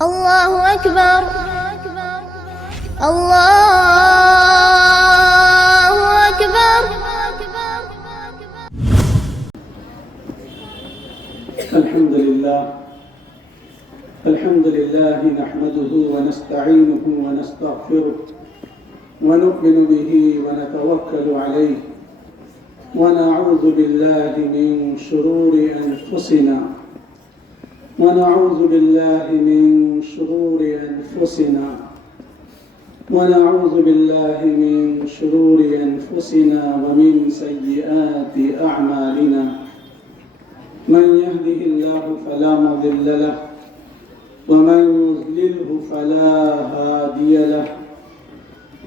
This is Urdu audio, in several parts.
الله أكبر الله أكبر. الحمد لله نحمده ونستعينه ونستغفره ونؤمن به ونتوكل عليه ونعوذ بالله من شرور أنفسنا ونعوذ بالله من شرور أنفسنا ونعوذ بالله من شرور أنفسنا ومن سيئات أعمالنا من يهده الله فلا مضل له ومن يضلله فلا هادي له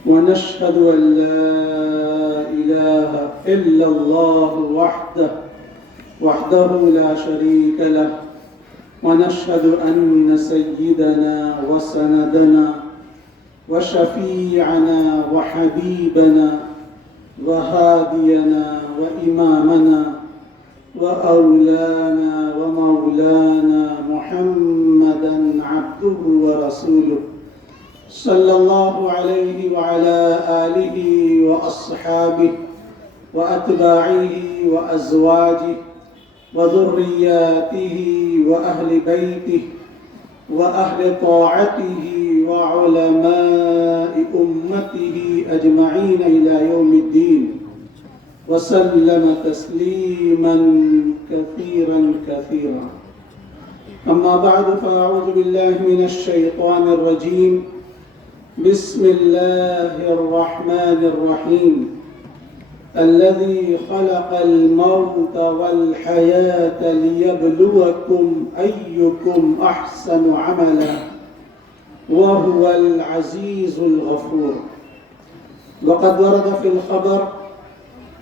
ونشهد أن لا إله إلا الله وحده لا شريك له ونشهد أن سيدنا وسندنا وشفيعنا وحبيبنا وهادينا وإمامنا وأولانا ومولانا محمدا عبده ورسوله صلى الله عليه وعلى آله وأصحابه وأتباعه وأزواجه وذرياته وأهل بيته وأهل طاعته وعلماء أمته أجمعين إلى يوم الدين وسلم تسليما كثيرا كثيرا. أما بعد فأعوذ بالله من الشيطان الرجيم. بسم الله الرحمن الرحيم. الذي خلق الموت والحياة ليبلوكم أيكم أحسن عملا وهو العزيز الغفور. وقد ورد في الخبر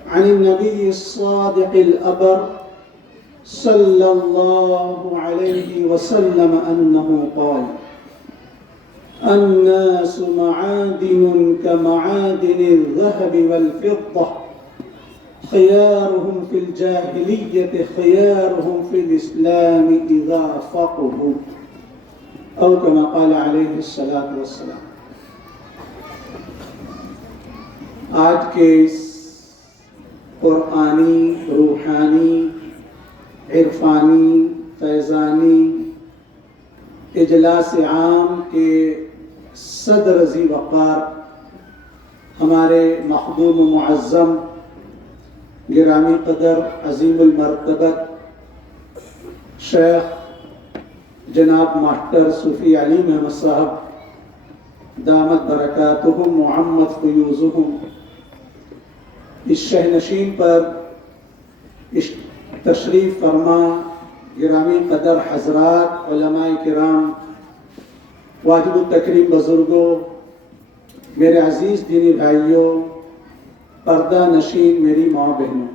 عن النبي الصادق الأبر صلى الله عليه وسلم أنه قال: الناس معادن كمعادن الذهب والفضة خيارهم في الجاهلية خيارهم في الإسلام إذا فقهوا أو كما قال عليه الصلاة والسلام. آج کے اس قرآنی، روحانی، عرفانی، فیضانی اجلاس عام کے صدر ذی وقار ہمارے مخدوم و معظم گرامی قدر عظیم المرتبت شیخ جناب ماسٹر صوفی علی محمد صاحب دامت برکاتہم محمد فیوزہم اس شہنشین پر تشریف فرما گرامی قدر حضرات، علماء کرام، واجب التکریم بزرگوں، میرے عزیز دینی بھائیوں، پردہ نشین میری ماں بہنوں،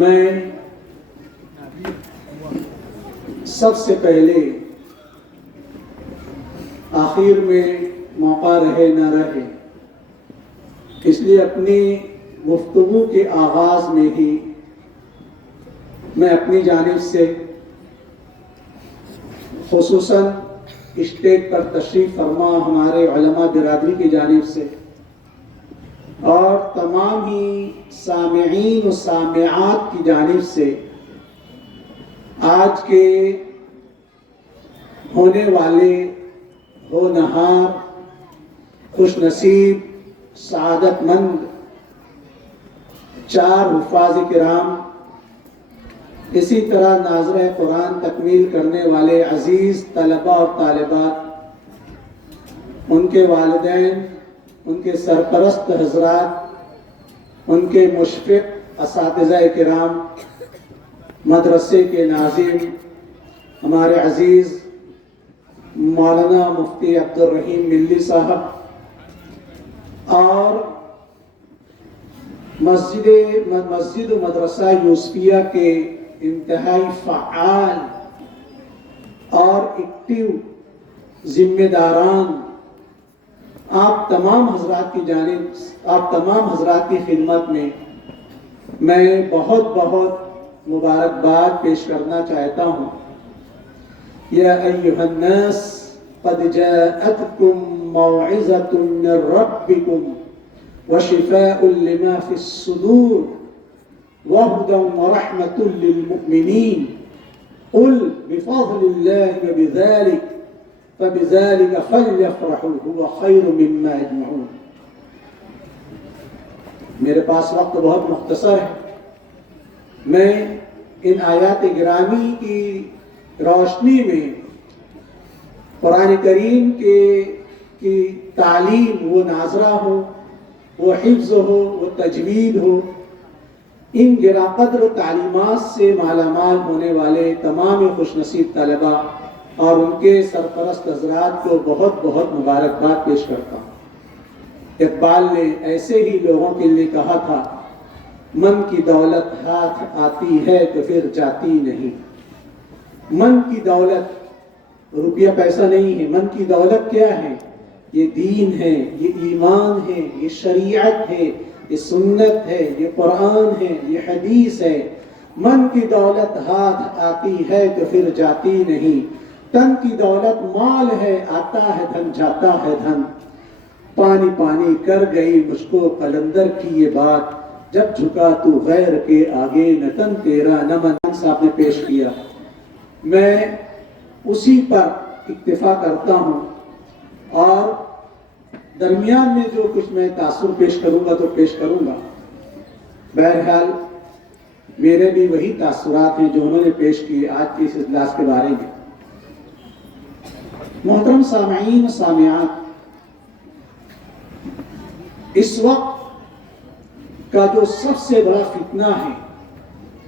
میں سب سے پہلے آخر میں موقع رہے نہ رہے اس لیے اپنی گفتگو کے آغاز میں ہی میں اپنی جانب سے خصوصاً اسٹیج پر تشریف فرما ہمارے علماء برادری کی جانب سے اور تمام ہی سامعین و سامعات کی جانب سے آج کے ہونے والے ہونہار، خوش نصیب، سعادت مند 4 حفاظ کرام، اسی طرح ناظرہ قرآن تکمیل کرنے والے عزیز طلباء اور طالبات، ان کے والدین، ان کے سرپرست حضرات، ان کے مشفق اساتذہ کرام، مدرسے کے ناظم، ہمارے عزیز مولانا مفتی عبدالرحیم ملی صاحب اور مسجد و مدرسہ یوسفیہ کے انتہائی فعال اور ایکٹیو ذمہ داران، آپ تمام حضرات کی جانب، آپ تمام حضرات کی خدمت میں میں بہت بہت مبارکباد پیش کرنا چاہتا ہوں یا ایھا الناس قد جاءتکم موعظۃ من ربکم وشفاء لما فی الصدور وهدى ورحمة للمؤمنين قل بفضل الله وبذلك فبذلك فليفرحوا هو خير مما يجمعون. میرے پاس وقت بہت مختصر ہے. میں ان آیات گرامی کی روشنی میں قرآن کریم کی تعلیم، وہ ناظرہ ہو، وہ حفظ ہو، وہ تجوید ہو، ان گرا قدر تعلیمات سے مالا مال ہونے والے تمام خوش نصیب طلبہ اور ان کے سرپرست حضرات کو بہت بہت مبارکباد پیش کرتا ہوں. اقبال نے ایسے ہی لوگوں کے لیے کہا تھا، من کی دولت ہاتھ آتی ہے تو پھر جاتی نہیں. من کی دولت روپیہ پیسہ نہیں ہے. من کی دولت کیا ہے؟ یہ دین ہے، یہ ایمان ہے، یہ شریعت ہے، یہ سنت ہے، یہ قرآن ہے، یہ حدیث ہے. من کی دولت ہاتھ آتی ہے تو پھر جاتی نہیں. تن کی دولت مال ہے، آتا ہے دھن جاتا ہے دھن. پانی پانی کر گئی مجھ کو قلندر کی یہ بات، جب جھکا تو غیر کے آگے نہ تن تیرا نہ من. صاحب نے پیش کیا، میں اسی پر اکتفا کرتا ہوں اور درمیان میں جو کچھ میں تاثر پیش کروں گا تو پیش کروں گا. بہرحال میرے بھی وہی تاثرات ہیں جو انہوں نے پیش کیے آج کی اس اجلاس کے بارے میں. محترم سامعین و سامعات، اس وقت کا جو سب سے بڑا فتنہ ہے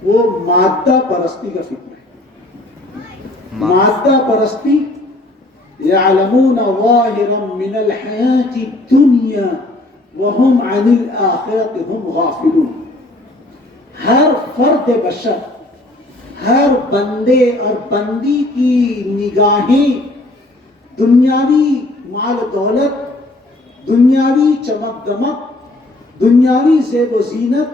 وہ مادہ پرستی کا فتنہ ہے. مادہ پرستی. يعلمون ظاهرا من الحياة الدنيا وهم عن الآخرة هم غافلون. ہر فرد بشر، ہر بندے اور بندی کی نگاہیں دنیاوی مال دولت، دنیاوی چمک دمک، دنیاوی زیب و زینت،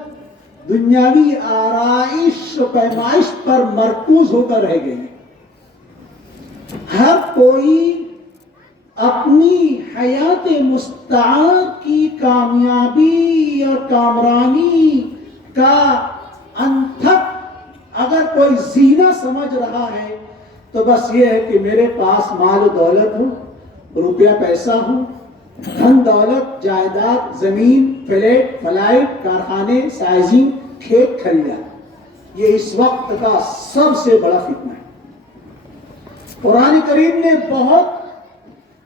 دنیاوی آرائش و پیمائش پر مرکوز ہو کر رہ گئی. ہر کوئی اپنی حیات مستعار کی کامیابی اور کامرانی کا انتھک اگر کوئی زینہ سمجھ رہا ہے تو بس یہ ہے کہ میرے پاس مال و دولت ہو، روپیہ پیسہ ہو، دھن دولت، جائیداد، زمین، فلیٹ، فلائٹ، کارخانے، سائزنگ، کھیت کھلیان. یہ اس وقت کا سب سے بڑا فتنہ ہے. قرآن کریم نے بہت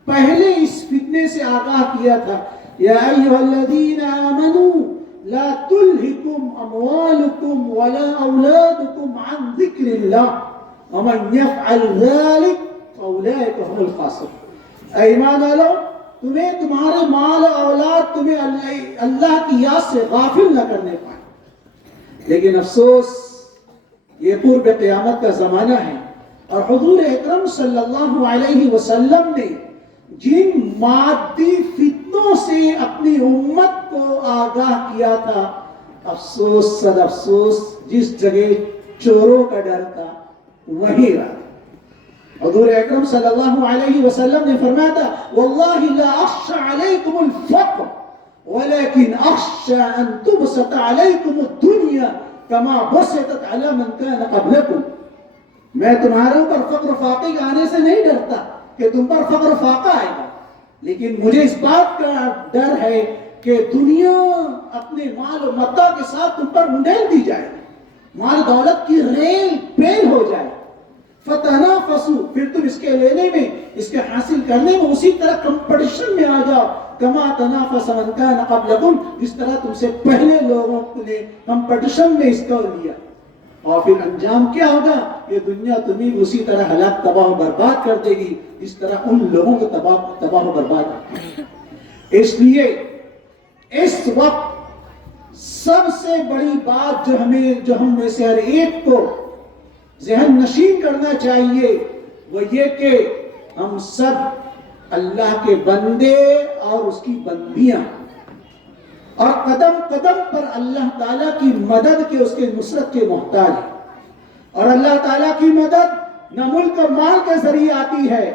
پہلے اس فتنے سے آگاہ کیا تھا. یا ایھا الذین آمنوا لا تلہکم اموالکم ولا اولادکم عن ذکر اللہ ومن یفعل ذلک فاولئک هم الخاسرون. اے ایمان والو، تمہیں تمہارے مال و اولاد تمہیں اللہ کی یاد سے غافل نہ کرنے پائے. لیکن افسوس یہ قرب قیامت کا زمانہ ہے اور حضور اکرم صلی اللہ علیہ وسلم نے جن مادی فتنوں سے اپنی امت کو آگاہ کیا تھا، افسوس صد افسوس جس جگہ چوروں کا ڈر تھا وہیں رہا. حضور اکرم صلی اللہ علیہ وسلم نے فرمایا تھا، واللہ لا اخشى علیکم الفقر ولكن اخشى ان تبسط علیکم الدنیا كما بسطت علی من كان قبلکم. میں تمہارے اوپر فقر فاقے کے آنے سے نہیں ڈرتا کہ تم پر فقر فاقہ آئے گا، لیکن مجھے اس بات کا ڈر ہے کہ دنیا اپنے مال و متاع کے ساتھ تم پر منڈیل دی جائے، مال دولت کی ریل پیل ہو جائے. فتنافسوا، پھر تم اس کے لینے میں، اس کے حاصل کرنے میں اسی طرح کمپٹیشن میں آ جاؤ. کما تنافس من کان قبلکم، جس طرح تم سے پہلے لوگوں نے کمپٹیشن میں اس کو لیا. اور پھر انجام کیا ہوگا؟ یہ دنیا تمہیں اسی طرح ہلاک تباہ و برباد کر دے گی جس طرح ان لوگوں کو تباہ و برباد کر. اس لیے اس وقت سب سے بڑی بات جو ہم میں سے ہر ایک کو ذہن نشین کرنا چاہیے وہ یہ کہ ہم سب اللہ کے بندے اور اس کی بندیاں، اور قدم قدم پر اللہ تعالیٰ کی مدد کے، اس کے نصرت کے محتاج ہیں. اور اللہ تعالیٰ کی مدد نہ ملک اور مال کے ذریعے آتی ہے،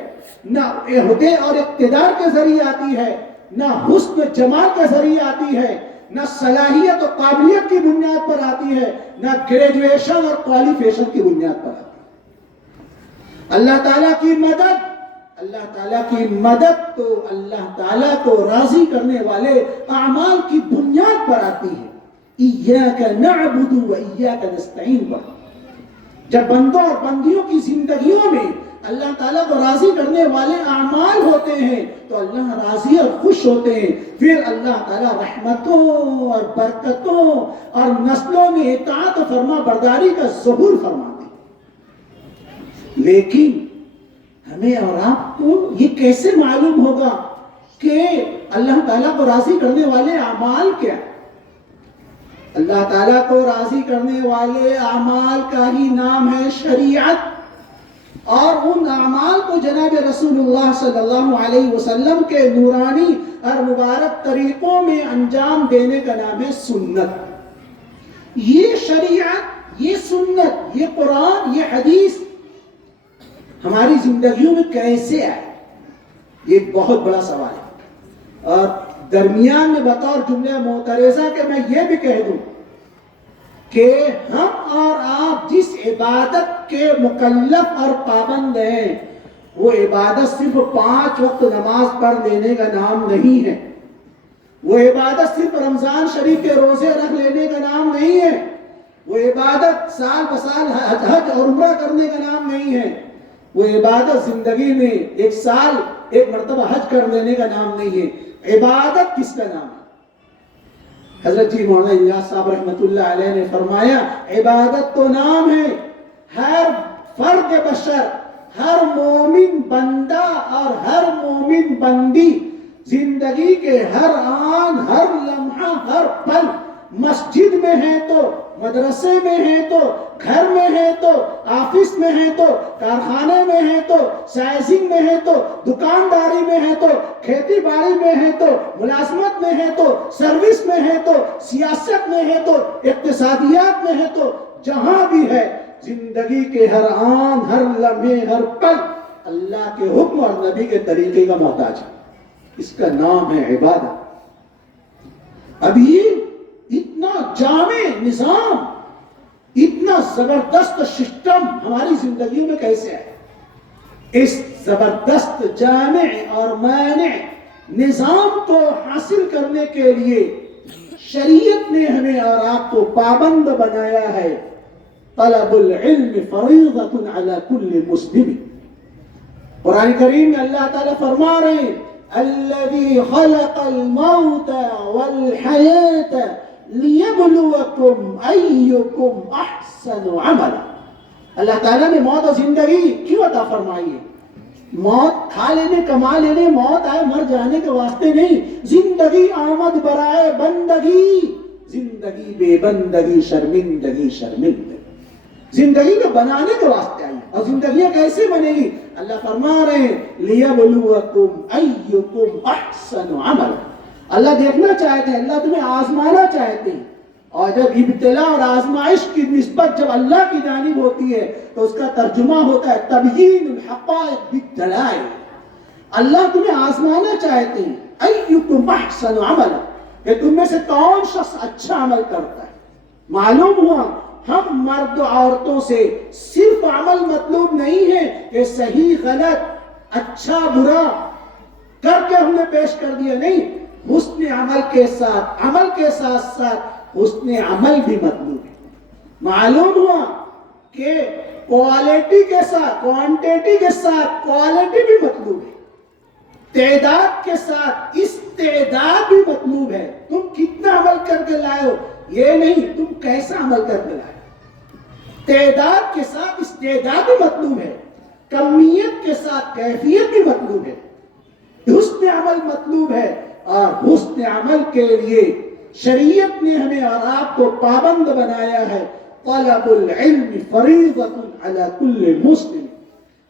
نہ عہدے اور اقتدار کے ذریعے آتی ہے، نہ حسن و جمال کے ذریعے آتی ہے، نہ صلاحیت و قابلیت کی بنیاد پر آتی ہے، نہ گریجویشن اور کوالیفیکیشن کی بنیاد پر آتی ہے۔ اللہ تعالیٰ کی مدد، اللہ تعالیٰ کی مدد تو اللہ تعالیٰ کو راضی کرنے والے اعمال کی بنیاد پر آتی ہے۔ ایاک نعبد و ایاک نستعین پر جب بندوں اور بندیوں کی زندگیوں میں اللہ تعالیٰ کو راضی کرنے والے اعمال ہوتے ہیں تو اللہ راضی اور خوش ہوتے ہیں، پھر اللہ تعالیٰ رحمتوں اور برکتوں اور نسلوں میں اطاعت و فرما برداری کا ظہور فرماتے ہیں۔ لیکن ہمیں اور آپ کو یہ کیسے معلوم ہوگا کہ اللہ تعالیٰ کو راضی کرنے والے اعمال کیا ہیں؟ اللہ تعالیٰ کو راضی کرنے والے اعمال کا ہی نام ہے شریعت، اور ان اعمال کو جناب رسول اللہ صلی اللہ علیہ وسلم کے نورانی اور مبارک طریقوں میں انجام دینے کا نام ہے سنت۔ یہ شریعت، یہ سنت، یہ قرآن، یہ حدیث ہماری زندگیوں میں کیسے آئے؟ یہ ایک بہت بڑا سوال ہے، اور درمیان میں بطور جملہ معترضہ کہ میں یہ بھی کہہ دوں کہ ہم اور آپ جس عبادت کے مکلف اور پابند ہیں وہ عبادت صرف 5 وقت نماز پڑھ لینے کا نام نہیں ہے، وہ عبادت صرف رمضان شریف کے روزے رکھ لینے کا نام نہیں ہے، وہ عبادت سال بسال حج اور عمرہ کرنے کا نام نہیں ہے، وہ عبادت زندگی میں 1 سال 1 مرتبہ حج کر لینے کا نام نہیں ہے۔ عبادت کس کا نام ہے؟ حضرت جی مولانا الیاس صاحب رحمت اللہ علیہ نے فرمایا عبادت تو نام ہے، ہر فرد بشر، ہر مومن بندہ اور ہر مومن بندی زندگی کے ہر آن، ہر لمحہ، ہر پل، مسجد میں ہے تو، مدرسے میں ہے تو، گھر میں ہے تو، آفس میں ہے تو، کارخانے میں ہے تو، سائنسنگ میں ہے تو، دکانداری میں ہے تو، کھیتی باڑی میں ہے تو، ملازمت میں ہے تو، سروس میں ہے تو، سیاست میں ہے تو، اقتصادیات میں ہے تو، جہاں بھی ہے زندگی کے ہر آن، ہر لمحے، ہر پل اللہ کے حکم اور نبی کے طریقے کا محتاج ہے۔ اس کا نام ہے عبادت۔ ابھی اتنا جامع نظام، اتنا زبردست سسٹم ہماری زندگیوں میں کیسے آئے؟ اس زبردست جامع اور مانع نظام کو حاصل کرنے کے لیے شریعت نے ہمیں اور آپ کو پابند بنایا ہے۔ طلب العلم فریضۃ علی کل مسلم۔ قرآن کریم میں اللہ تعالیٰ فرما رہے ہیں الذی خلق الموت والحیاة لیبلوکم ایکم احسن عملا۔ اللہ تعالیٰ نے موت اور زندگی کیوں عطا فرمائی ہے؟ موت کھا لینے، کما لینے، موت آئے مر جانے کے واسطے نہیں، زندگی آمد برائے بندگی، زندگی بے بندگی شرمندگی شرمندگی، زندگی کو بنانے کے واسطے آئی۔ اور زندگیاں کیسے بنے گی؟ اللہ فرما رہے ہیں لیبلوکم ایکم احسن عملا۔ اللہ دیکھنا چاہتے ہیں، اللہ تمہیں آزمانا چاہتے ہیں، اور جب ابتلا اور آزمائش کی نسبت جب اللہ کی جانب ہوتی ہے تو اس کا ترجمہ ہوتا ہے تبیین الحقائق بالدلائل۔ اللہ تمہیں آزمانا چاہتے ہیں ایکم احسن عملا، کہ تم میں سے کون شخص اچھا عمل کرتا ہے۔ معلوم ہوا ہم مرد و عورتوں سے صرف عمل مطلوب نہیں ہے کہ صحیح غلط، اچھا برا کر کے ہم نے پیش کر دیا، نہیں، حسن عمل کے ساتھ، عمل کے ساتھ ساتھ حسن عمل بھی مطلوب ہے۔ معلوم ہوا کہ کوالٹی کے ساتھ، کوانٹیٹی کے ساتھ کوالٹی بھی مطلوب ہے، تعداد کے ساتھ استعداد بھی مطلوب ہے۔ تم کتنا عمل کر کے لائے ہو یہ نہیں، تم کیسا عمل کر کے لائے۔ تعداد کے ساتھ استعداد بھی مطلوب ہے، کمیت کے ساتھ کیفیت بھی مطلوب ہے، حسن عمل مطلوب ہے۔ اور حسن عمل کے لیے شریعت نے ہمیں اور آپ کو پابند بنایا ہے۔ طلب العلم فریضۃ علی کل مسلم،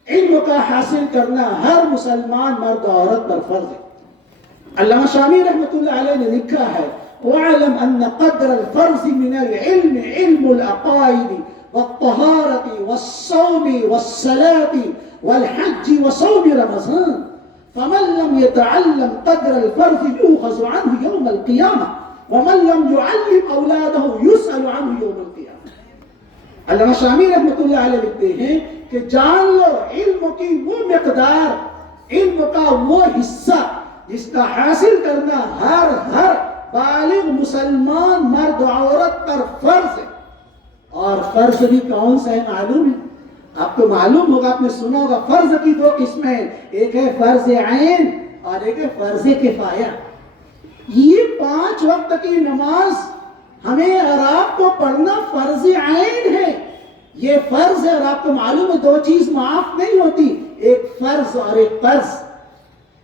علم کا حاصل کرنا ہر مسلمان مرد و عورت پر فرض ہے۔ علامہ شامی رحمت اللہ علیہ نے لکھا ہے وَاعْلَمْ أَنَّ قَدْرَ الْفَرْضِ مِنَ الْعِلْمِ عِلْمُ الْعَقَائِدِ والطهارة والصوم والصلاة والحج وصوم رمضان فمن لم يتعلم قدر الفرض يؤخذ عنه يوم القيامة ومن لم يعلم أولاده يسأل عنه يوم القيامة. علامہ شامی رحمۃ اللہ علیہ لکھتے ہیں کہ جان لو علم کی وہ مقدار، علم کا وہ حصہ جس کا حاصل کرنا ہر بالغ مسلمان مرد و عورت پر فرض ہے. اور فرض بھی کون سا ہے معلوم ہے؟ آپ کو معلوم ہوگا، آپ نے سنا ہوگا فرض کی دو قسمیں، ایک ہے فرض عین اور ایک ہے فرض کفایہ. یہ 5 وقت کی نماز ہمیں اور آپ کو پڑھنا فرض عین ہے. یہ فرض ہے، اور آپ کو معلوم ہے 2 چیز معاف نہیں ہوتی، ایک فرض اور ایک قرض.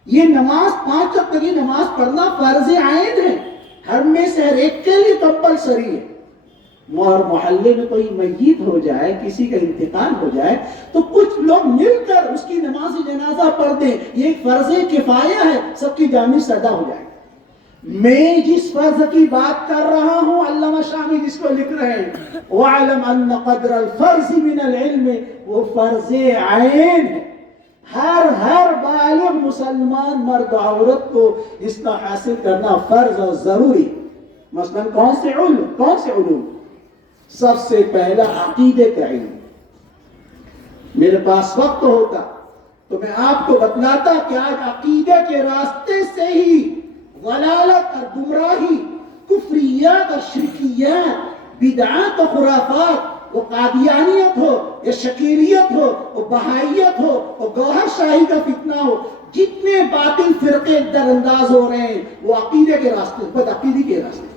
یہ نماز 5 وقت کی نماز پڑھنا فرض عین ہے، ہر میں سے ہر ایک کے لیے کمپلسری ہے. اور محلے میں کوئی میت ہو جائے، کسی کا انتقال ہو جائے تو کچھ لوگ مل کر اس کی نماز جنازہ پڑھ دیں، یہ ایک فرض کفایہ ہے، سب کی جامع ادا ہو جائے. میں جس فرض کی بات کر رہا ہوں علامہ شامی جس کو لکھ رہے ہیں وَعَلَمْ أَنَّ قَدْرَ الْفَرْضِ مِنَ الْعِلْمِ، وہ فرض عین ہے. ہر بالغ مسلمان مرد عورت کو اس کا حاصل کرنا فرض اور ضروری. مثلا کون سے علوم؟ سب سے پہلا عقیدے کا علم. میرے پاس وقت ہوتا تو میں آپ کو بتلاتا کہ آج عقیدے کے راستے سے ہی ضلالت اور گمراہی، کفریات اور شرکیات، بدعات و خرافات، وہ قادیانیت ہو یا شکیلیت ہو، وہ بہائیت ہو، وہ گوہر شاہی کا فتنہ ہو، جتنے باطل فرقے در انداز ہو رہے ہیں وہ عقیدے کے راستے، بد عقیدی کے راستے.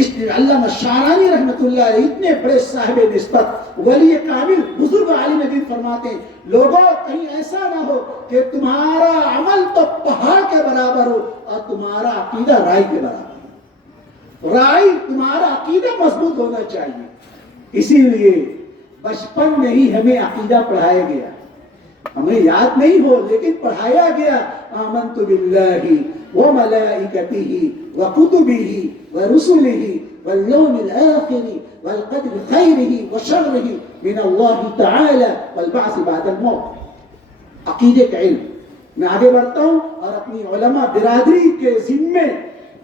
اس لیے علامہ شعرانی رحمۃ اللہ علیہ اتنے بڑے صاحب نسبت ولی کامل بزرگ عالم دین فرماتے ہیں لوگوں کہیں ایسا نہ ہو کہ تمہارا عمل تو پہاڑ کے برابر ہو اور تمہارا عقیدہ رائی کے برابر ہو. رائی تمہارا عقیدہ مضبوط ہونا چاہیے. اسی لیے بچپن میں ہی ہمیں عقیدہ پڑھایا گیا، ہمیں یاد نہیں ہو لیکن پڑھایا گیا. آمنت باللہ وملائکتہ وکتبہ ورسلہ والیوم الآخر والقدر خیرہ وشرہ من اللہ تعالی والبعث بعد الموت. عقیدے کا علم. میں آگے بڑھتا ہوں اور اپنی علماء برادری کے ذمے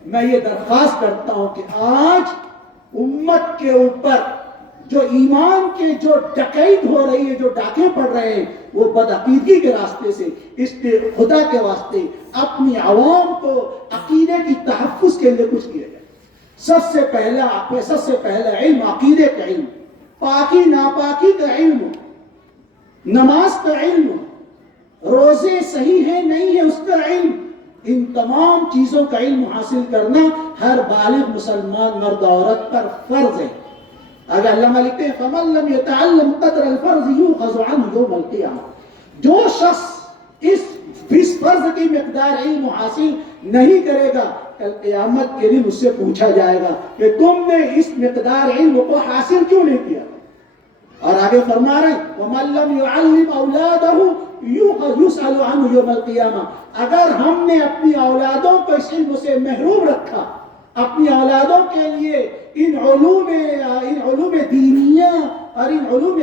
میں یہ درخواست کرتا ہوں کہ آج امت کے اوپر جو ایمان کے جو ڈکیت ہو رہی ہے، جو ڈاکے پڑ رہے ہیں، وہ بدعقیدگی کے راستے سے. اس لیے خدا کے واسطے اپنی عوام کو عقیدے کی تحفظ کے لیے کچھ کیا جائے. سب سے پہلا علم عقیدے کا علم، پاکی ناپاکی کا علم، نماز کا علم، روزے صحیح ہے نہیں ہے اس کا علم. ان تمام چیزوں کا علم حاصل کرنا ہر بالغ مسلمان مرد عورت پر فرض ہے. اگر علامہ لکھتے ہیں فَمَن لَمْ يَتَعَلَّمْ قَدْرَ الْفَرْضِ يُؤْخَذُ عَنْهُ يَوْمَ الْقِيَامَةِ. جو شخص اس فرض کی مقدار علم حاصل نہیں کرے گا کل قیامت کے دن اس سے پوچھا جائے گا کہ تم نے اس مقدار علم کو حاصل کیوں نہیں کیا. اور آگے فرما رہے ہیں وَمَن لَمْ يُعَلِّمْ أَوْلَادَهُ يُسْأَلُ عَنْهُ يَوْمَ الْقِيَامَةِ. اگر ہم نے اپنی اولادوں کو اس علم سے محروم رکھا، اپنی اولادوں کے لیے ان علوم دینیہ اور ان علوم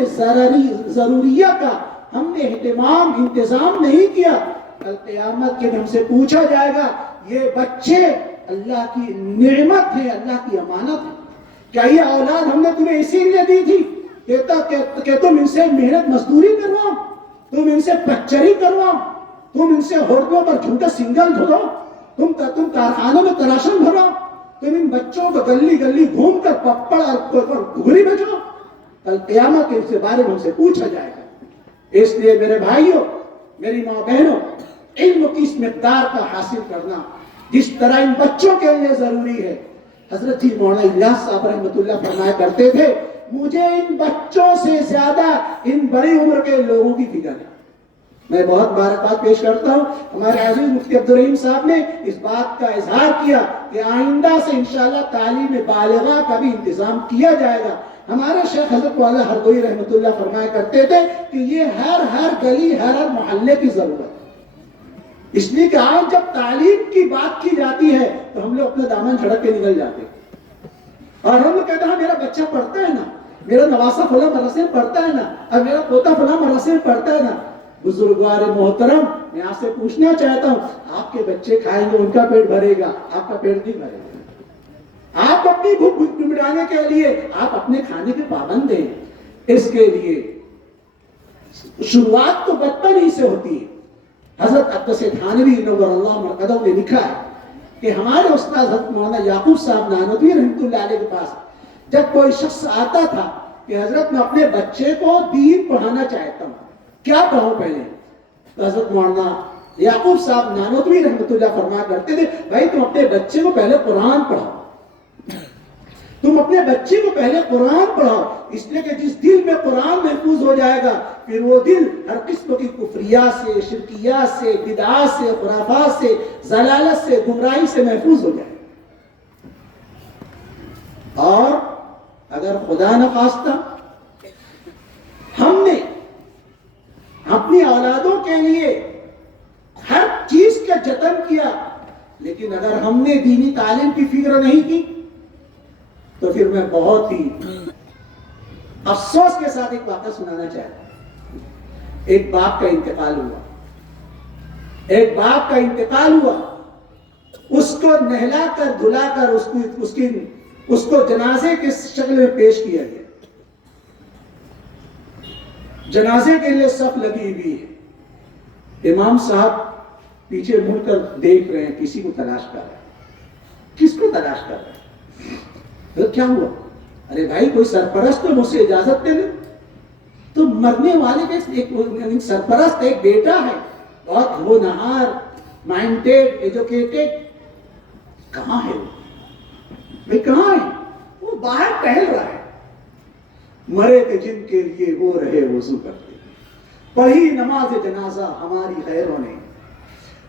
ضروریہ کا ہم نے انتظام نہیں کیا، کل قیامت کے دن ہم سے پوچھا جائے گا یہ بچے اللہ کی نعمت ہے، اللہ کی امانت ہے. کیا یہ اولاد ہم نے تمہیں اسی لیے دی تھی کہ تم ان سے محنت مزدوری کرواؤ، تم ان سے پچری کرواؤ، تم ان سے ہوٹلوں پر جھوٹا سنگل دھو، تم کارخانوں میں تراشن بھراؤ، تم ان بچوں کو گلی گلی گھوم کر پپڑ اور گھگری بچو؟ کل قیامت کے اس بارے میں ہم سے پوچھا جائے گا. اس لیے میرے بھائیوں، میری ماں بہنوں، علم کی اس مقدار کا حاصل کرنا جس طرح ان بچوں کے لیے ضروری ہے. حضرت جی مولانا الیاس صاحب رحمۃ اللہ فرمایا کرتے تھے مجھے ان بچوں سے زیادہ ان بڑی عمر کے لوگوں کی فکر ہے. میں بہت مبارکباد پیش کرتا ہوں ہمارے عزیز مفتی عبدالرحیم صاحب نے اس بات کا اظہار کیا کہ آئندہ سے انشاءاللہ تعلیم بالغہ کا بھی انتظام کیا جائے گا. ہمارے شیخ حضرت والا ہردوئی رحمۃ اللہ فرمایا کرتے تھے کہ یہ ہر گلی ہر محلے کی ضرورت ہے. اس لیے کہ آج جب تعلیم کی بات کی جاتی ہے تو ہم لوگ اپنے دامن جھڑک کے نکل جاتے ہیں اور ہم لوگ کہتے ہیں میرا بچہ پڑھتا ہے نا، میرا نواسا فلاں مدرسے میں پڑھتا ہے نا، اب میرا پوتا فلاں مدرسے میں پڑھتا ہے نا۔ بزرگوار محترم، میں آپ سے پوچھنا چاہتا ہوں، آپ کے بچے کھائیں گے ان کا پیٹ بھرے گا، آپ کا پیٹ نہیں بھرے گا۔ آپ اپنی بھوک مٹانے کے لیے آپ اپنے کھانے کے پابند ہیں۔ اس کے لیے شروعات تو بچپن ہی سے ہوتی ہے۔ حضرت اقدس تھانوی نور اللہ مرقدہ نے لکھا ہے کہ ہمارے استاد حضرت مولانا یعقوب صاحب نانوتوی رحمۃ اللہ علیہ کے پاس جب کوئی شخص آتا تھا کہ حضرت میں اپنے بچے کو دین پڑھانا چاہتا ہوں، کیا پڑھاؤں پہلے؟ تو حضرت مولانا یعقوب صاحب نانوتوی رحمۃ اللہ فرمایا کرتے تھے، بھائی تم اپنے بچے کو پہلے قرآن پڑھاؤ، تم اپنے بچے کو پہلے قرآن پڑھاؤ، اس لیے کہ جس دل میں قرآن محفوظ ہو جائے گا پھر وہ دل ہر قسم کی کفریات سے، شرکیات سے، بدعات سے، خرافات سے، ضلالت سے، گمراہی سے محفوظ ہو جائے گا۔ اور اگر خدا نخواستہ ہم نے اپنی اولادوں کے لیے ہر چیز کا جتن کیا، لیکن اگر ہم نے دینی تعلیم کی فکر نہیں کی تو پھر میں بہت ہی افسوس کے ساتھ ایک واقعہ سنانا چاہتا ہوں۔ ایک باپ کا انتقال ہوا، ایک باپ کا انتقال ہوا، اس کو نہلا کر دھلا کر اس کو جنازے کی شکل میں پیش کیا گیا۔ جنازے کے لیے صف لگی ہوئی ہے، امام صاحب پیچھے مڑ کر دیکھ رہے ہیں، کسی کو تلاش کر رہے ہیں۔ کس کو تلاش کر رہے ہیں؟ تو کیا ہوا؟ ارے بھائی کوئی سرپرست تو مجھ سے اجازت دے دے۔ تو مرنے والے کے سرپرست ایک بیٹا ہے، بہت ہونہار، مائنڈیڈ، ایجوکیٹڈ، کہاں ہے وہ؟ بھائی کہاں ہے؟ وہ باہر ٹہل رہا ہے۔ مرے تھے جن کے لیے وہ رہے وضو کرتے، پڑھی نماز جنازہ ہماری غیروں نے،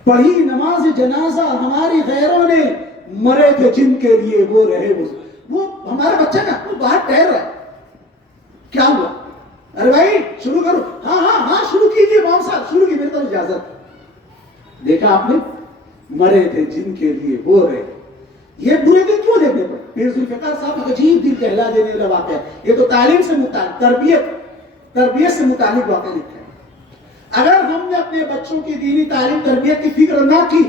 پڑھی نماز جنازہ ہماری غیروں نے، مرے تھے جن کے لیے وہ رہے وضو۔ وہ ہمارا بچہ نا وہ باہر ٹہل رہا ہے، کیا ہوا؟ ارے بھائی شروع کرو، ہاں ہاں ہاں شروع کیجیے امام صاحب، شروع کی، میرے تو اجازت۔ دیکھا آپ نے، مرے تھے جن کے لیے وہ رہے۔ یہ برے دن کیوں دیکھنے پڑے؟ پیر ذوالفقار صاحب ایک عجیب دل دہلا دینے والا واقعہ ہے۔ یہ تو تعلیم سے متعلق، تربیت سے متعلق واقعہ لکھا ہے۔ اگر ہم نے اپنے بچوں کی دینی تعلیم تربیت کی فکر نہ کی،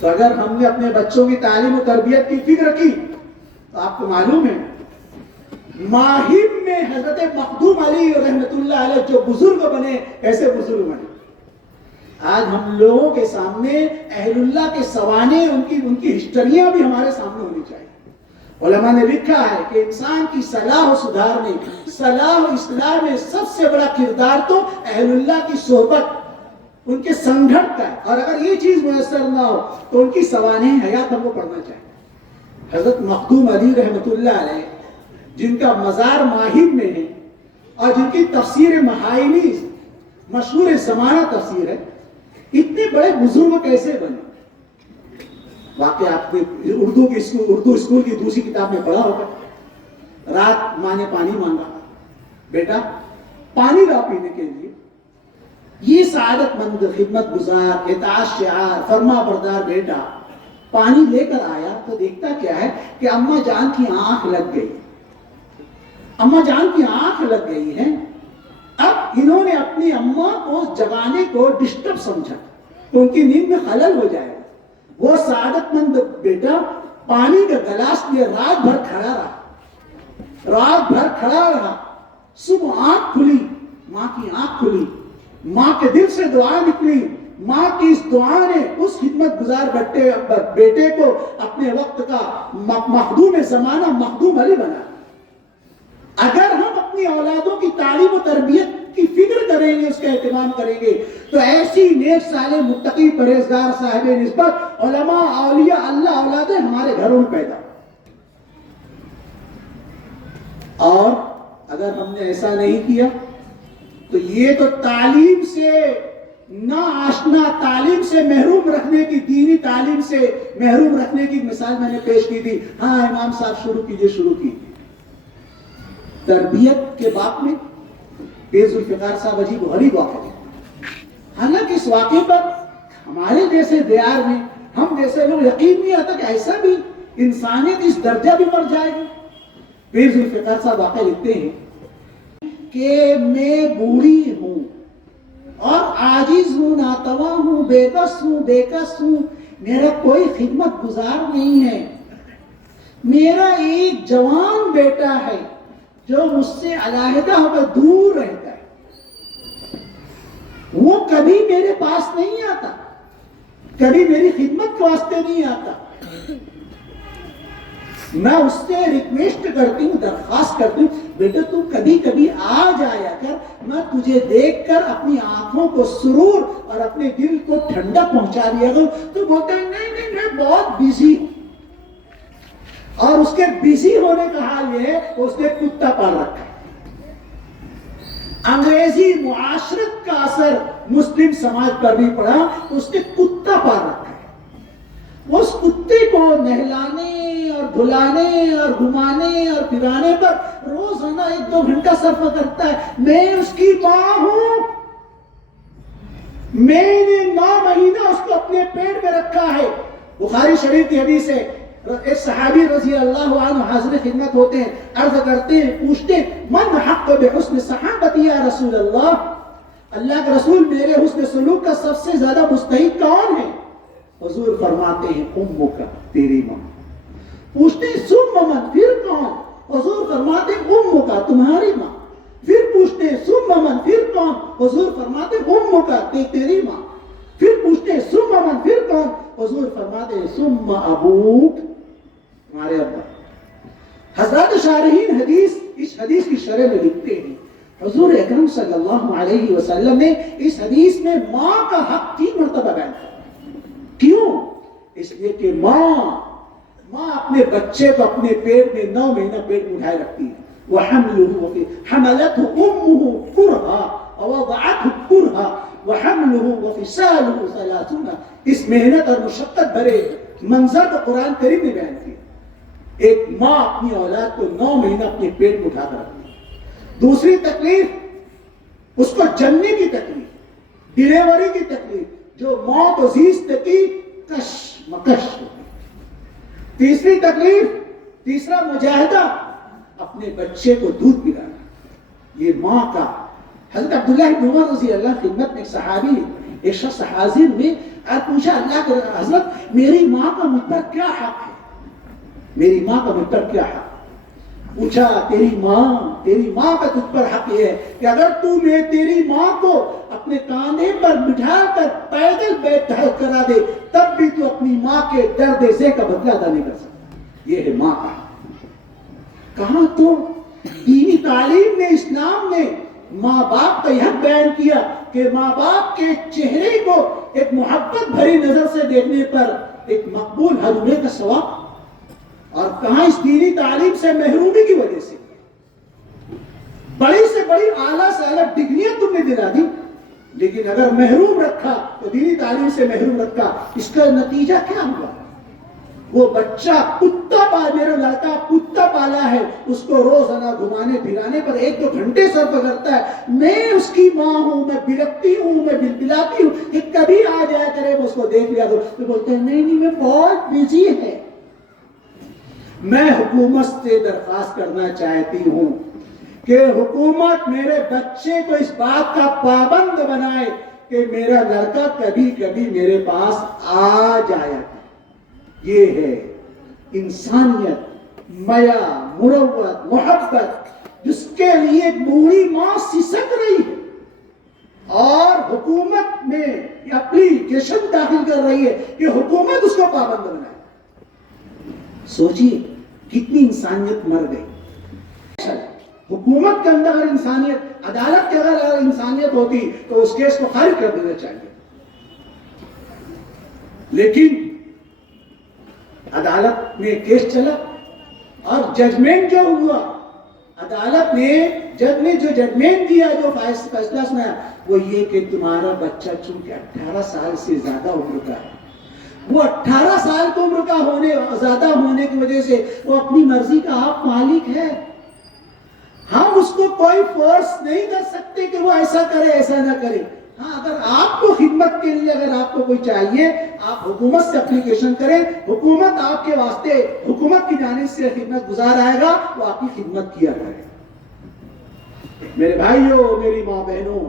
تو اگر ہم نے اپنے بچوں کی تعلیم و تربیت کی فکر کی تو آپ کو معلوم ہے ماہم میں حضرت مخدوم علی رحمت اللہ علیہ جو بزرگ بنے، ایسے بزرگ بنے۔ آج ہم لوگوں کے سامنے اہل اللہ کے سوانے، ان کی ہسٹریاں بھی ہمارے سامنے ہونی چاہیے۔ علماء نے لکھا ہے کہ انسان کی صلاح و سدھار میں، صلاح و اصلاح میں سب سے بڑا کردار تو اہل اللہ کی صحبت، ان کے سنگھٹ کا ہے، اور اگر یہ چیز میسر نہ ہو تو ان کی سوانح حیات ہم کو پڑھنا چاہیے۔ حضرت مخدوم علی رحمت اللہ علیہ جن کا مزار ماہم میں ہے اور جن کی تفسیر محائمی مشہور زمانہ تفسیر ہے، اتنے بڑے بزرگ کیسے بنے؟ واقعہ آپ نے اردو اسکول کی دوسری کتاب میں پڑھا ہوگا۔ رات ماں نے پانی مانگا، بیٹا پانی لا پینے کے لیے۔ یہ سعادت مند، خدمت گزار، اطاعت شعار، فرما بردار بیٹا پانی لے کر آیا تو دیکھتا کیا ہے کہ اماں جان کی آنکھ لگ گئی، اماں جان کی آنکھ لگ گئی ہے۔ اب انہوں نے اپنی اماں کو جگانے کو ڈسٹرب سمجھا تو ان کی نیند میں خلل ہو جائے گا۔ وہ سعادت مند بیٹا پانی کا گلاس لیے رات بھر کھڑا رہا۔ صبح آنکھ کھلی، ماں کی آنکھ کھلی، ماں کے دل سے دعا نکلی، ماں کی اس دعا نے اس خدمت گزار بیٹے کو اپنے وقت کا مخدوم زمانہ مخدوم علی بنا۔ اگر ہم اپنی اولادوں کی تعلیم و تربیت کی فکر کریں گے، اس کا اہتمام کریں گے، تو ایسی نیک صالح متقی پرہیزگار صاحب نسبت علماء اولیاء اللہ اولادیں ہمارے گھروں میں پیدا۔ اور اگر ہم نے ایسا نہیں کیا تو یہ تو تعلیم سے نا آشنا، تعلیم سے محروم رکھنے کی، دینی تعلیم سے محروم رکھنے کی مثال میں نے پیش کی تھی۔ ہاں امام صاحب شروع کیجئے۔ تربیت کے باب میں پیر ذوالفقار صاحب عجیب و غریب واقع ہے۔ حالانکہ اس واقعے پر ہمارے جیسے دیار میں ہم جیسے لوگ یقین نہیں آتا کہ ایسا بھی انسانیت اس درجہ بھی مر جائے گی۔ پیر ذوالفقار صاحب واقعہ لکھتے ہیں کہ میں بوڑھی ہوں اور عاجز ہوں، ناتوا ہوں، بے بس ہوں، بے کس ہوں، میرا کوئی خدمت گزار نہیں ہے. میرا ایک جوان بیٹا ہے جو مجھ سے علیحدہ ہو کر دور رہتا ہے. وہ کبھی میرے پاس نہیں آتا، کبھی میری خدمت کے واسطے نہیں آتا. میں اس سے ریکویسٹ کرتی ہوں، درخواست کرتی ہوں، بیٹا تو کبھی کبھی آ جایا کر، میں تجھے دیکھ کر اپنی آنکھوں کو سرور اور اپنے دل کو ٹھنڈا پہنچا دیا کروں. تو بولتا ہے نہیں نہیں میں بہت بزی ہوں. اور اس کے بزی ہونے کا حال یہ ہے کہ اس نے کتا پال رکھا ہے. انگریزی معاشرت کا اثر مسلم سماج پر بھی پڑا، اس نے کتا پال رکھا ہے. اس کتے کو نہلانے اور دھلانے اور گھمانے اور پھرانے پر روزانہ 1-2 گھنٹہ صرف کرتا ہے. میں اس کی ماں ہوں، میں نے 9 مہینہ اس کو اپنے پیٹ میں رکھا ہے. بخاری شریف کی حدیث ہے، ایک صحابی رضی اللہ عنہ حاضر خدمت ہوتے ہیں، عرض کرتے ہیں، پوچھتے من حق بحسن صحابتی یا رسول اللہ، اللہ کے رسول میرے حسن سلوک کا سب سے زیادہ مستحق کون ہے؟ حضور فرماتے ہیں امک، تیری ماں. پوچھتے ہیں ثم من، پھر کون؟ حضور فرماتے ہیں امک، تمہاری ماں. پھر پوچھتے ہیں ثم من، پھر کون؟ حضور فرماتے ہیں امک، تیری ماں. پھر پوچھتے ہیں ثم من، پھر کون؟ حضور فرماتے ہیں ثم ابوک، تمہارے ابا. حضرات شارحین حدیث اس حدیث کی شرح میں لکھتے ہیں حضور اکرم صلی اللہ علیہ وسلم نے اس حدیث میں ماں کا حق 3 مرتبہ بیان کیا. کیوں؟ اس لیے کہ ماں اپنے بچے کو اپنے پیٹ میں 9 مہینہ پیٹ میں اٹھائے رکھتی ہے. وَحَمْلُهُ حَمَلَتْهُ أُمُّهُ كُرْهًا وَوَضَعَتْهُ كُرْهًا وَحَمْلُهُ وَفِصَالُهُ 30. اس محنت اور مشقت بھرے منظر کو قرآن کریم نے بیان کیا. ایک ماں اپنی اولاد کو 9 مہینہ اپنے پیٹ میں اٹھا کر رکھتی ہے. دوسری تکلیف اس کو جننے کی تکلیف، ڈیلیوری کی تکلیف، جو موت و زیست کی کشمکش. تیسری تکلیف، تیسرا مجاہدہ، اپنے بچے کو دودھ پلانا. یہ ماں کا. حضرت عبداللہ بن عمر رضی اللہ خدمت میں ایک صحابی، ایک شخص حاضر میں اور پوچھا اللہ کے حضرت میری ماں کا مجھ پر کیا حق ہے؟ میری ماں کا مجھ پر کیا حق؟ پوچھا تیری ماں کا تجھ پر حق یہ ہے کہ اگر تیری ماں کو اپنے کاندھے پر بٹھا کر پیدل بیٹھا کرا دے تب بھی تو اپنی ماں کے درد سے کا بدلہ ادا نہیں کر سکتا. یہ ہے ماں کا. کہاں تو دینی تعلیم نے، اسلام نے ماں باپ کا یہ بیان کیا کہ ماں باپ کے چہرے کو ایک محبت بھری نظر سے دیکھنے پر ایک مقبول حج کا ثواب. اور کہاں اس دینی تعلیم سے محرومی کی وجہ سے بڑی سے بڑی اعلیٰ سے اعلیٰ ڈگریاں تم نے دلا دی، لیکن اگر محروم رکھا تو دینی تعلیم سے محروم رکھا، اس کا نتیجہ کیا ہوا؟ وہ بچہ میرا لڑکا کتا پالا ہے، اس کو روزانہ گھمانے پھرانے پر 1-2 گھنٹے صرف کرتا ہے. میں اس کی ماں ہوں، میں بلکتی ہوں، میں بلبلاتی ہوں کہ کبھی آ جایا کرے میں اس کو دیکھ لیا کروں. تو بولتے ہیں نہیں میں بہت بزی ہے. میں حکومت سے درخواست کرنا چاہتی ہوں کہ حکومت میرے بچے کو اس بات کا پابند بنائے کہ میرا لڑکا کبھی کبھی میرے پاس آ جایا. یہ ہے انسانیت، میا، مروت، محبت، جس کے لیے بوڑھی ماں سسک رہی ہے اور حکومت میں اپلیکیشن داخل کر رہی ہے کہ حکومت اس کو پابند بنائے. سوچیے کتنی انسانیت مر گئی. حکومت کے اندر اگر انسانیت، عدالت کے اگر انسانیت ہوتی تو اس کیس کو خارج کر دینا چاہیے. لیکن عدالت میں کیس چلا اور ججمنٹ جو ہوا، عدالت نے جج نے جو ججمنٹ دیا، جو فیصلہ سنایا وہ یہ کہ تمہارا بچہ چونکہ 18 سال سے زیادہ عمر کا ہے، وہ 18 سال کی عمر کا زیادہ ہونے کی وجہ سے وہ اپنی مرضی کا آپ مالک ہے. ہم اس کو کوئی فورس نہیں کر سکتے کہ وہ ایسا کرے ایسا نہ کرے. ہاں اگر آپ کو خدمت کے لیے اگر آپ کو کوئی چاہیے، آپ حکومت سے اپلیکیشن کریں، حکومت آپ کے واسطے، حکومت کی جانب سے خدمت گزار آئے گا، وہ آپ کی خدمت کیا کرے گا۔ میرے بھائیوں، میری ماں بہنوں،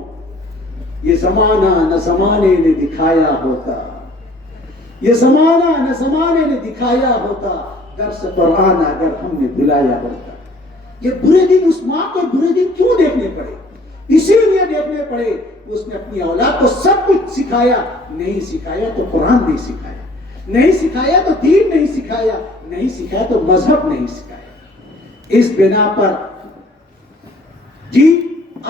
یہ زمانہ نہ زمانے نے دکھایا ہوتا، یہ زمانہ نہ زمانے نے دکھایا ہوتا، درس قرآن اگر ہم نے بلایا ہوتا۔ یہ برے دن اس ماں کو برے دن کیوں دیکھنے پڑے؟ اسی لیے دیکھنے پڑے کہ اس نے اپنی اولاد کو سب کچھ سکھایا، نہیں سکھایا تو قرآن نہیں سکھایا، نہیں سکھایا تو دین نہیں سکھایا، نہیں سکھایا تو مذہب نہیں سکھایا۔ اس بنا پر جی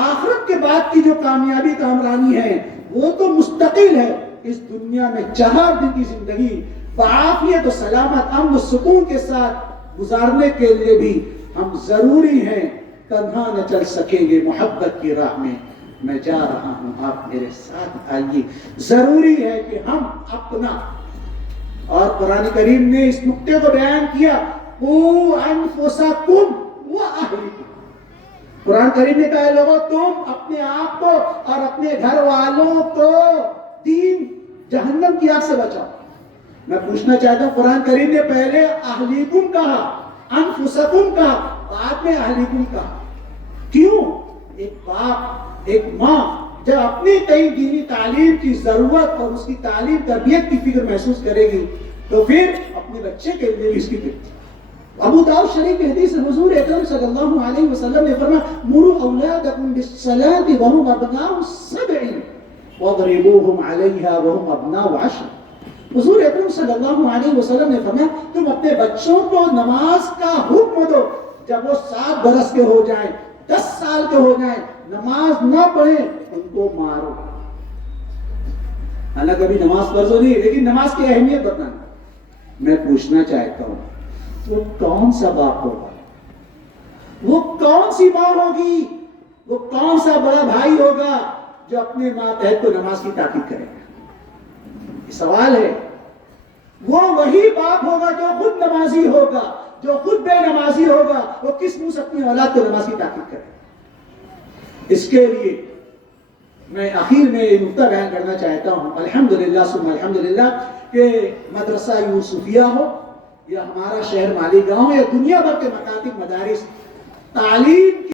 آخرت کے بعد کی جو کامیابی کامرانی ہے وہ تو مستقل ہے، اس دنیا میں 4 دن کی زندگی بعافیت و سلامت، امن و سکون کے ساتھ گزارنے کے لیے بھی ہم ضروری ہیں، تنہا نہ چل سکیں گے محبت کی راہ میں جا رہا ہوں، آپ میرے ساتھ آئیے۔ ضروری ہے کہ ہم اپنا، اور قرآن کریم نے اس نقطے کو بیان کیا، قُوا أَنفُسَكُمْ وَأَهْلِكُمْ۔ قرآن کریم نے کہا لوگوں تم اپنے آپ کو اور اپنے گھر والوں کو دین جہنم کی آگ سے بچاؤ۔ میں پوچھنا چاہتا ہوں، قرآن کریم نے پہلے اہلیکم کہا، انفسکم کہا، بعد میں اہلیکم کہا، کیوں؟ ایک باپ، ایک ماں جب اپنی کئی دینی تعلیم کی ضرورت اور اس کی تعلیم تربیت کی فکر محسوس کرے گی تو پھر اپنے بچے کے لیے بھی اس کی فکر۔ ابو داؤد شریف کی حدیث حضور اکرم صلی اللہ علیہ وسلم نے فرمایا مروا اولادکم بالصلاۃ وهم ابناء 7 واضربوهم علیہا وهم ابناء 10۔ حضور اکرم صلی اللہ علیہ وسلم نے فرمایا تم اپنے بچوں کو نماز کا حکم دو، جب وہ 7 برس کے ہو جائیں، 10 سال کے ہو جائیں، نماز نہ پڑھیں ان کو مارو۔ حالانکہ کبھی نماز فرض نہیں، لیکن نماز کی اہمیت بتانا۔ میں پوچھنا چاہتا ہوں وہ کون سا باپ ہوگا، وہ کون سی ماں ہوگی، وہ کون سا بڑا بھائی ہوگا جو اپنے ماتحت کو نماز کی تاکید کرے گا؟ یہ سوال ہے۔ وہ وہی باپ ہوگا جو خود نمازی ہوگا، جو خود بے نمازی ہوگا، وہ کس منہ سے اپنی اولاد کو نماز کی تاکید کرے گا؟ اس کے لیے میں آخر میں یہ نقطہ بیان کرنا چاہتا ہوں، الحمدللہ ثم الحمدللہ، کہ مدرسہ یوسفیہ ہو یا ہمارا شہر مالیگاؤں یا دنیا بھر کے مکاتب مدارس، تعلیم